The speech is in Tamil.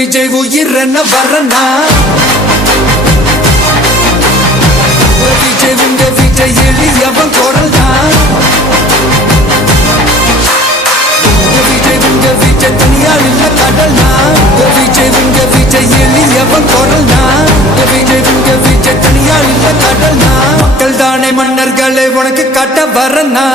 விஜய் உயிரென்ன வரனா விஜய் உங்க விஜய் எளியவன் குரல் தான் விஜய் உங்க விஜய் தனியார் இல்ல கடல்னா விஜய் உங்க விஜய் எளியவன் குரல் தான் விஜய் உங்க விஜய் தனியார் இல்ல கடல்னா மக்கள் தானே மன்னர்களை உனக்கு காட்ட வரனா